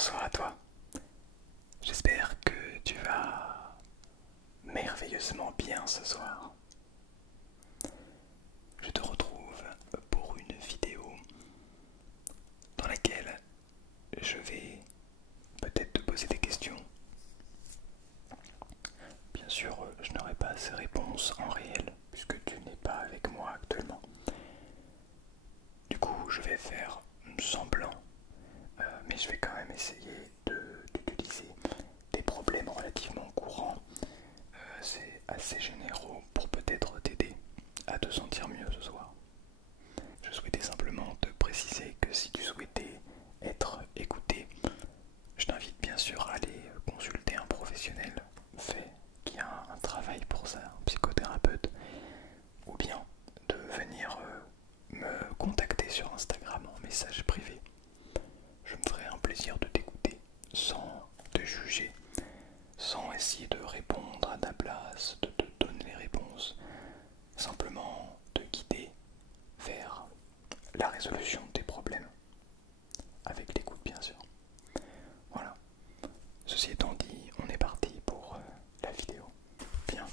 Bonsoir à toi. J'espère que tu vas merveilleusement bien ce soir. Je te retrouve pour une vidéo dans laquelle je vais peut-être te poser des questions. Bien sûr, je n'aurai pas ces réponses en réel puisque tu n'es pas avec moi actuellement. Du coup, je vais faire semblant, mais je vais quand même essayer d'utiliser des problèmes relativement courants. C'est assez généraux pour peut-être t'aider à te sentir mieux ce soir. Je souhaitais simplement te préciser que si tu souhaitais être écouté, je t'invite bien sûr à aller consulter un professionnel qui a un travail pour ça, un psychothérapeute, ou bien de venir me contacter sur Instagram en message privé. Je me ferai un plaisir de t'écouter sans te juger, sans essayer de répondre à ta place, de te donner les réponses, simplement te guider vers la résolution de tes problèmes, avec l'écoute bien sûr. Voilà. Ceci étant dit, on est parti pour la vidéo. Bien.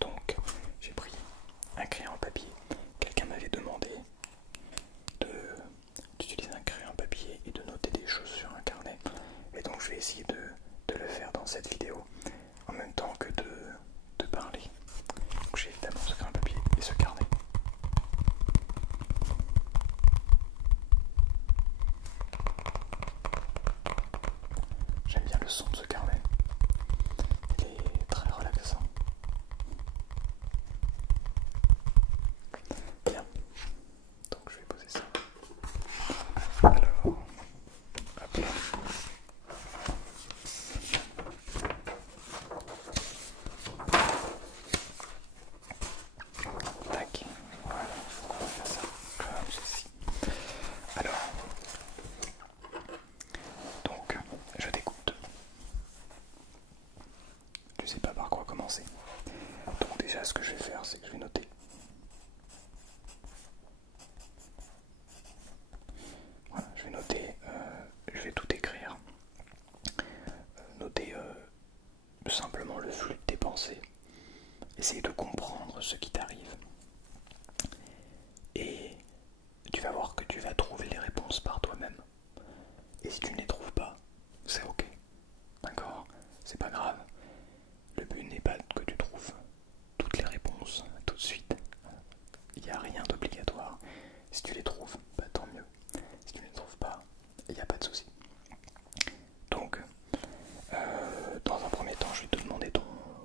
Donc, j'ai pris un crayon papier. Quelqu'un m'avait demandé d'utiliser un crayon papier et de noter des choses sur un carnet. Et donc, je vais essayer de le faire dans cette vidéo en même temps que de parler. Donc, j'ai évidemment ce crayon papier et ce carnet. J'aime bien le son de ce carnet. Il est très relaxant. Bien. Donc je vais poser ça. Alors, hop là. Tac. Voilà. On va faire ça comme ceci. Alors, donc, je t'écoute. Je sais pas par quoi commencer. Donc déjà, ce que je vais faire, c'est que je vais noter. Voilà, je vais noter, je vais tout écrire. Noter simplement le flux de tes pensées. Essayer de comprendre ce qui t'arrive. Et tu vas voir que tu vas trouver les réponses par toi-même. Et si tu ne les trouves pas, c'est ok. D'accord? C'est pas grave. Le but n'est pas que tu trouves toutes les réponses tout de suite. Il n'y a rien d'obligatoire. Si tu les trouves, bah tant mieux. Si tu ne les trouves pas, il n'y a pas de souci. Donc, dans un premier temps, je vais te demander ton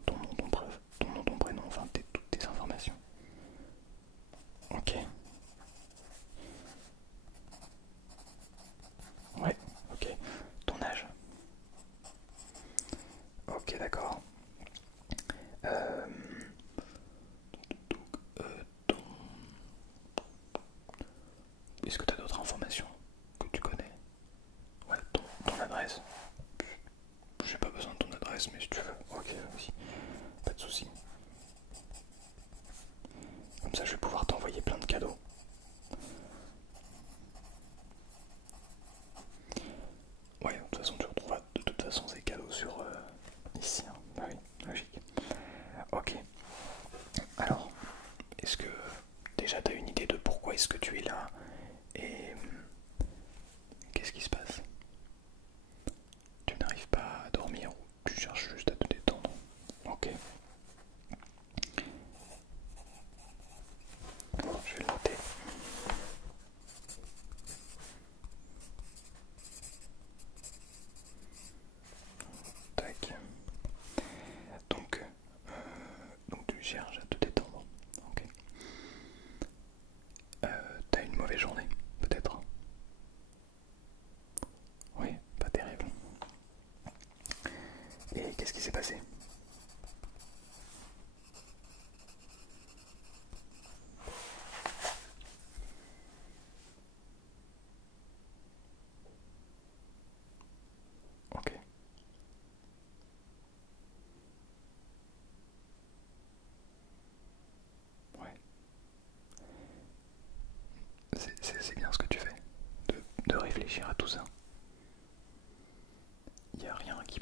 nom, ton prénom, enfin toutes tes informations. Ok. Ouais, ok.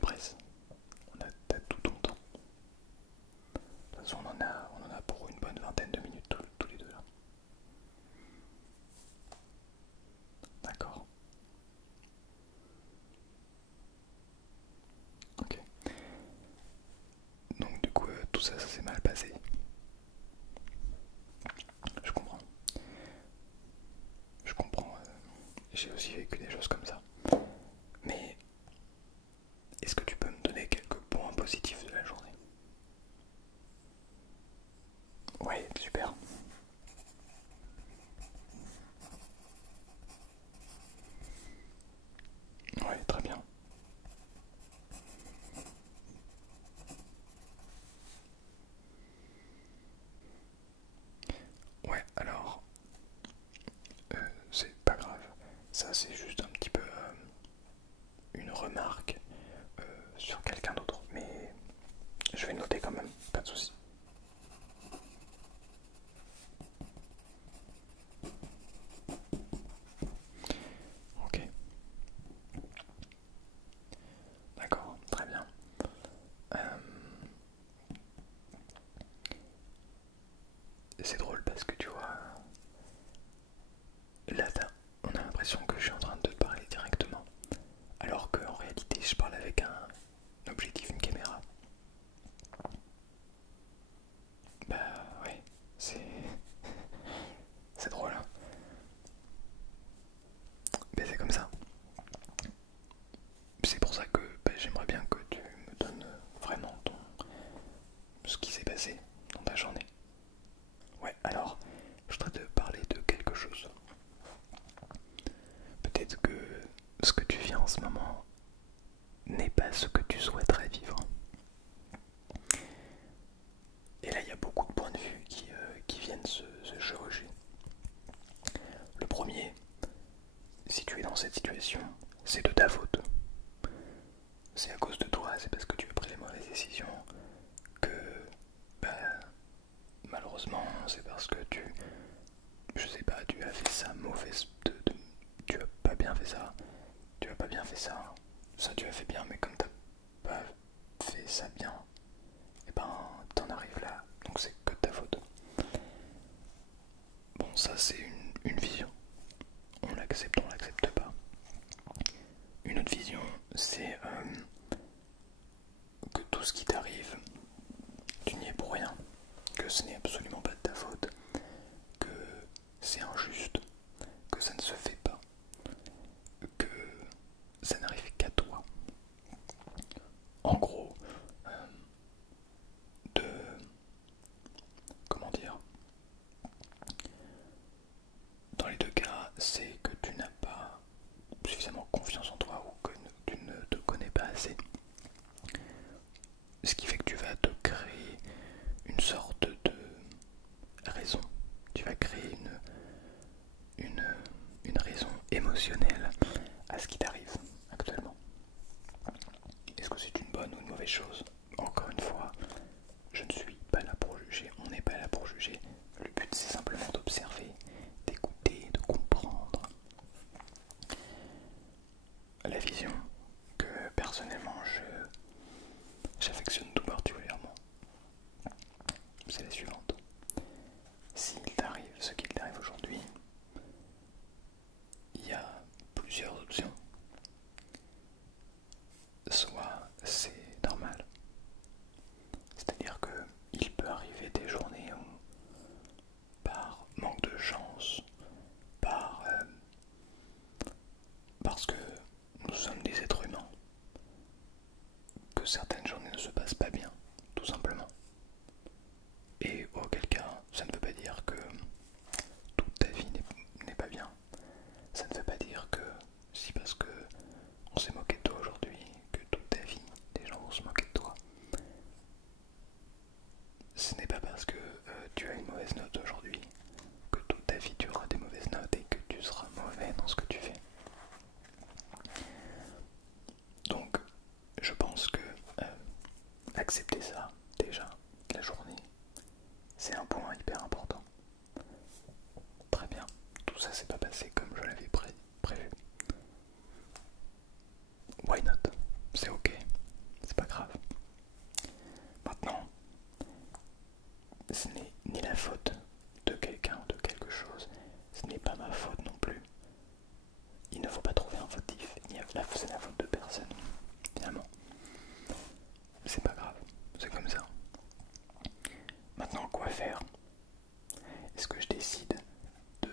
presse. T'as tout ton temps. De toute façon, on en a pour une bonne vingtaine de minutes tous les deux là. D'accord. Ok. Donc du coup, tout ça, ça s'est mal passé. Je comprends. Je comprends. J'ai aussi vécu des choses comme ça. Mais est-ce que tu peux me donner quelques points positifs de la journée? Ouais, super. Ouais, très bien. Ouais, alors, c'est pas grave. Ça, c'est juste un petit peu une remarque sur quelqu'un d'autre. Mais je vais noter quand même, pas de soucis. Ok, d'accord, très bien. Euh, c'est drôle parce que tu vois, là, on a l'impression que je suis en train de te parler directement. Alors qu'en réalité, je parle avec un objectif, une caméra. Bah ouais, c'est c'est drôle, hein. Mais c'est comme ça. C'est pour ça que j'aimerais bien que tu me donnes vraiment ce qui s'est passé dans ta journée. Ouais, alors, je voudrais te parler de quelque chose. Peut-être que ce que tu vis en ce moment n'est pas ce que tu souhaiterais vivre. Et là, il y a beaucoup de points de vue qui viennent se chevaucher. Le premier, si tu es dans cette situation, c'est de ta faute. C'est à cause de toi, c'est parce que tu as pris les mauvaises décisions que, bah, malheureusement, c'est parce que je sais pas, tu as fait ça mauvaise, tu as pas bien fait ça, tu as pas bien fait ça, ça tu as fait bien, mais comme t'as pas fait ça bien, et ben t'en arrives là, donc c'est que de ta faute. Bon, ça c'est une vision, on l'accepte, on l'accepte pas. Une autre vision, c'est que tout ce qui t'arrive, tu n'y es pour rien, que ce n'est absolument pas de ta faute, que c'est injuste, que ça ne se fait pas, que ça n'arrive qu'à toi. En gros, de... comment dire? Dans les deux cas, c'est que tu n'as pas suffisamment confiance en toi ou que tu ne te connais pas assez. Ce qui fait que tu vas te créer une sorte de raison. Tu vas créer une raison émotionnelle à ce qui t'arrive actuellement. Est-ce que c'est une bonne ou une mauvaise chose? Encore une fois, je ne suis pas là pour juger, on n'est pas là pour juger. Le but c'est simplement d'observer, d'écouter, de comprendre. La vision que personnellement j'affectionne tout particulièrement, c'est la suivante. S'il t'arrive ce qu'il t'arrive aujourd'hui, il y a plusieurs options. Soit c'est normal, c'est-à-dire que il peut arriver des journées où, par manque de chance, parce que nous sommes des êtres humains, que certaines journées ne se passent pas bien, tout simplement. Et auquel cas, ça ne veut pas dire que toute ta vie n'est pas bien. Ça ne veut pas dire que si parce que on s'est moqué de toi aujourd'hui, que toute ta vie, des gens vont se moquer de toi. Ce n'est pas parce que tu as une mauvaise note aujourd'hui que toute ta vie tu auras des mauvaises notes et que tu seras mauvais dans ce que tu fais. Donc, je pense que Là, c'est la faute de personne, finalement. C'est pas grave, c'est comme ça. Maintenant, quoi faire? Est-ce que je décide de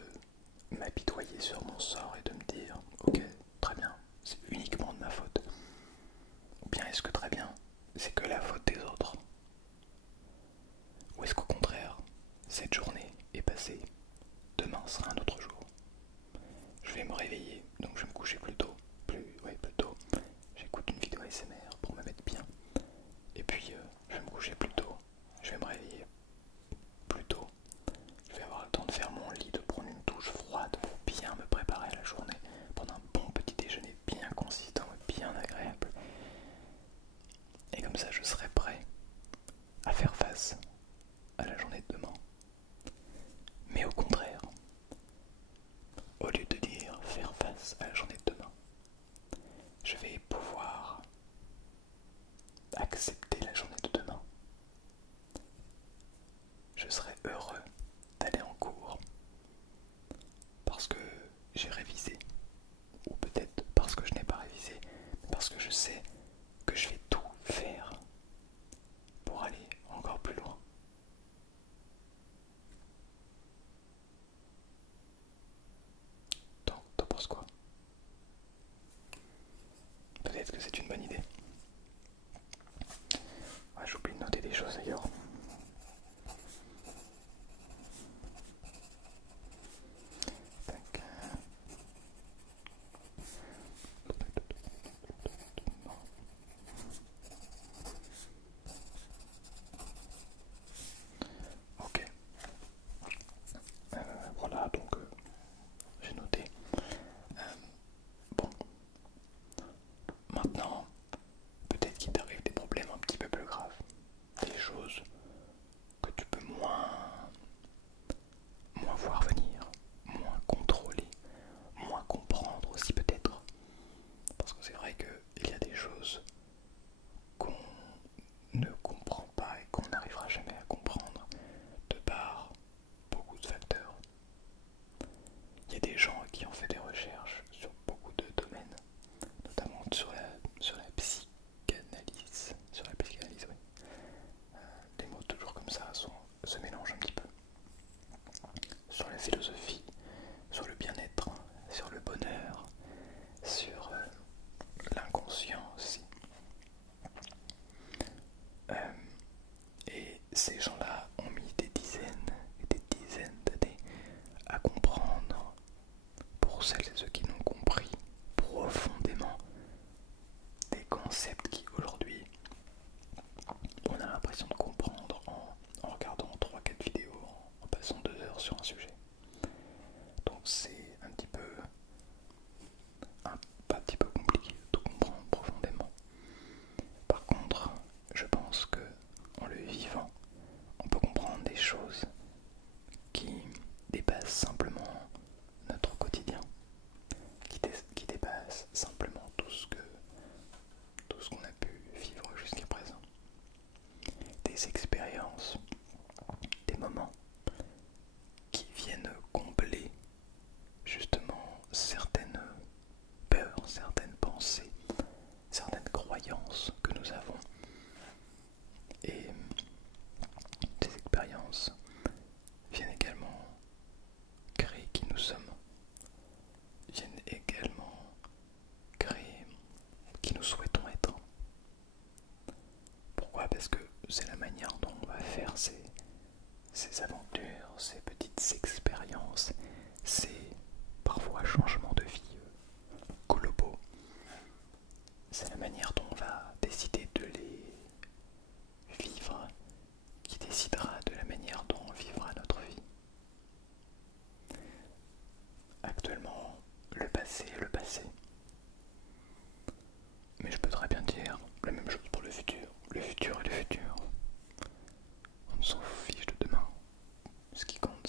m'apitoyer sur mon sort et de me dire ok, très bien, c'est uniquement de ma faute? Ou bien est-ce que très bien, c'est que la faute des autres? Ou est-ce qu'au contraire, cette journée est passée, demain sera un autre jour? Je vais me réveiller, donc je vais me coucher plus tôt. Plus tôt. J'écoute une vidéo ASMR pour me mettre bien. Et puis, je vais me coucher plus tôt. Je vais me réveiller plus tôt. Je vais avoir le temps de faire mon lit, de prendre une douche froide pour bien me préparer à la journée. Prendre un bon petit déjeuner bien consistant et bien agréable. Et comme ça, je serai prêt à faire face à la journée de demain. Mais au contraire, au lieu de dire faire face à la journée de demain, je vais pouvoir accepter la journée de demain. Je serai heureux d'aller en cours parce que j'ai révisé, ou peut-être parce que je n'ai pas révisé, mais parce que je sais que je vais tout faire pour aller encore plus loin. T'en penses quoi? Peut-être que c'est une bonne idée. Ouais, j'oublie de noter des choses d'ailleurs. Tac. Ok. Voilà, donc j'ai noté. Bon, maintenant, peut-être qu'il t'arrive des problèmes un petit peu plus graves. Des choses que tu peux moins voir venir, moins contrôler, moins comprendre aussi peut-être. Parce que c'est vrai qu'il y a des choses qu'on ne comprend pas et qu'on n'arrivera jamais à comprendre de par beaucoup de facteurs. Il y a des gens qui ont fait des recherches sur beaucoup de domaines, notamment sur la psychanalyse. Sur la psychanalyse, oui. Les mots toujours comme ça se mélangent un petit peu. Sur la philosophie, sur le bien-être, sur le bonheur, sur l'inconscient aussi. Et ces gens-là ont mis des dizaines et des dizaines d'années à comprendre, pour celles et ceux qui l'ont compris profondément, des concepts qui aujourd'hui on a l'impression de comprendre en regardant 3-4 vidéos, en passant 2 heures sur un sujet. Donc c'est un petit peu compliqué de tout comprendre profondément. Par contre, je pense que en le vivant, on peut comprendre des choses qui dépassent simplement notre quotidien, qui dépassent simplement tout ce qu'on a pu vivre jusqu'à présent. Des expériences, des moments qui viennent combler justement certaines peurs, certaines pensées, certaines croyances que nous avons. Et ces expériences viennent également créer qui nous sommes, viennent également créer qui nous souhaitons être. Pourquoi? Parce que c'est la manière dont on va faire ces aventures, ces petites expériences, ces parfois changements de vie globaux. C'est la manière dont on va décider de les vivre qui décidera de la manière dont on vivra notre vie. Actuellement, le passé est le passé. Mais je peux très bien dire la même chose pour le futur. Le futur est le futur. On s'en fiche de demain. Ce qui compte,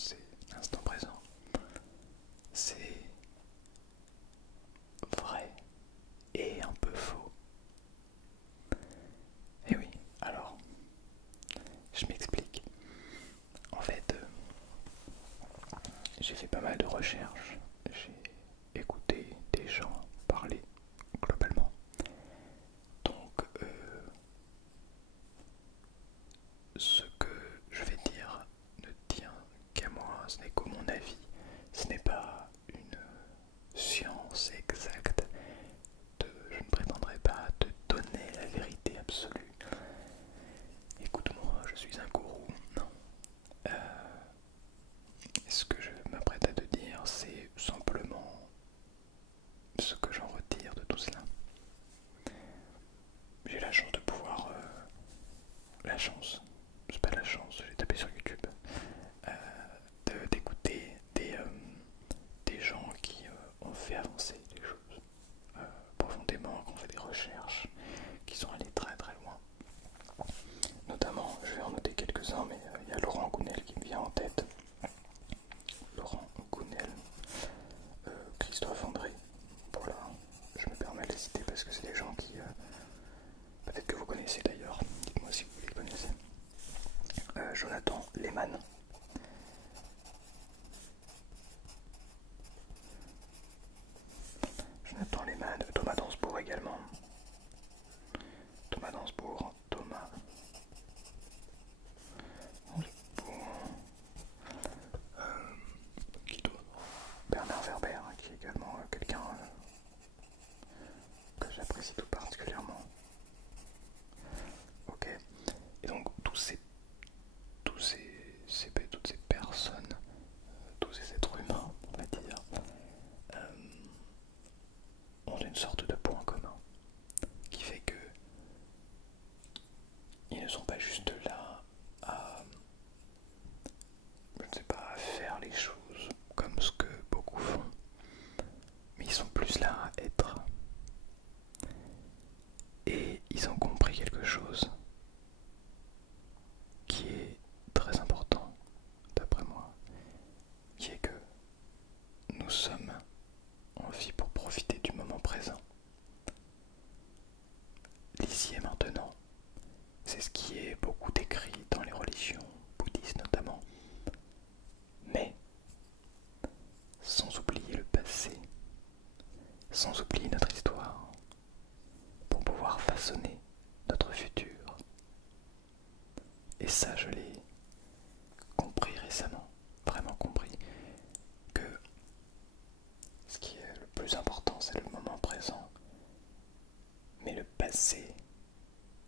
passé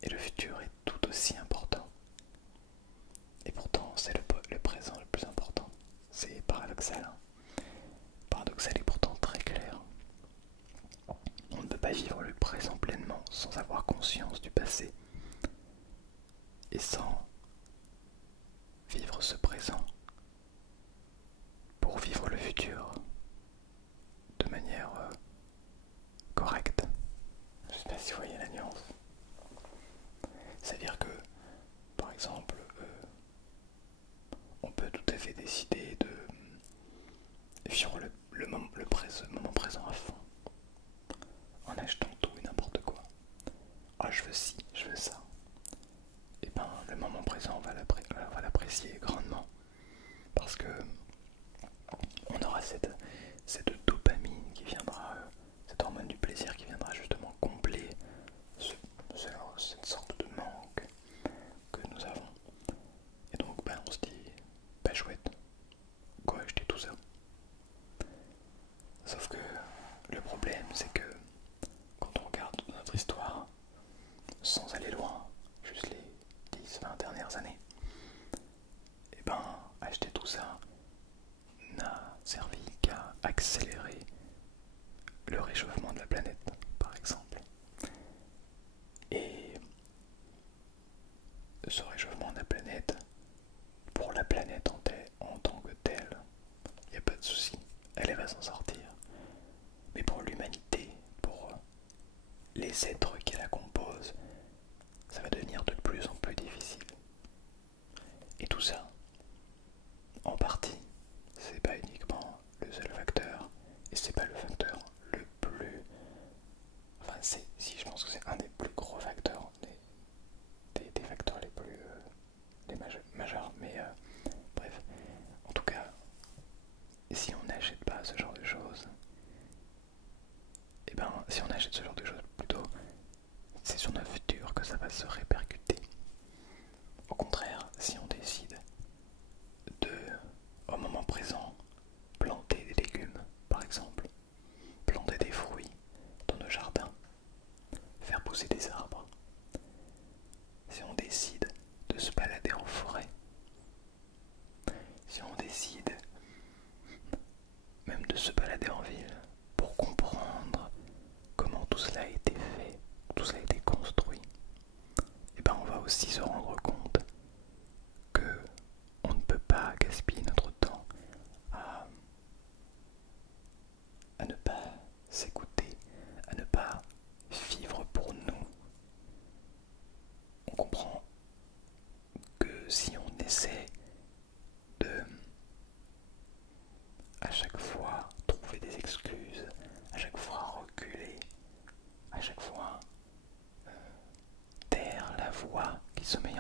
et le futur est tout aussi important. Et pourtant, c'est le présent le plus important. C'est paradoxal, hein. Paradoxal et pourtant très clair. On ne peut pas vivre le présent pleinement sans avoir conscience du passé et sans vivre ce présent pour vivre le futur de manière correcte. Je ne sais pas si vous voyez la nuance. C'est-à-dire que, par exemple, on peut tout à fait décider de vivre le moment présent à fond, en achetant tout et n'importe quoi. Ah, je veux ci, je veux ça. Et ben, le moment présent, on va l'apprécier grandement. Parce que on aura cette dopamine qui viendra, cette hormone du plaisir qui viendra justement combler cette sorte de manque que nous avons. Et donc, ben, on se dit, bah chouette, quoi acheter tout ça? Sauf que le problème, c'est que quand on regarde notre histoire, sans aller loin, juste les 10-20 dernières années, et ben, acheter tout ça n'a servi qu'à accélérer le réchauffement de la planète, par exemple. Et ce réchauffement de la planète, pour la planète en tant que telle, il n'y a pas de souci, elle va s'en sortir. Mais pour l'humanité, pour les êtres qui la composent, ça va devenir de plus en plus difficile. Et tout ça, en partie, c'est pas uniquement le seul facteur, et c'est pas le facteur le plus... Enfin, si je pense que c'est un des plus gros facteurs, des facteurs les plus majeurs, mais bref, en tout cas, si on n'achète pas ce genre de choses, et ben si on achète ce genre de choses plutôt, c'est sur notre futur que ça va se répercuter. Au contraire, si on décide de, au moment présent, planter des légumes, par exemple, planter des fruits dans nos jardins, faire pousser des arbres, si on décide de se balader en forêt, si on décide même de se balader en ville pour comprendre comment tout cela a été fait, tout cela a été construit, et ben on va aussi se rendre compte que on ne peut pas gaspiller notre temps à ne pas s'écouter, à ne pas vivre pour nous. On comprend que si on essaie de à chaque fois trouver des excuses, à chaque fois reculer, à chaque fois taire la voix qui sommeille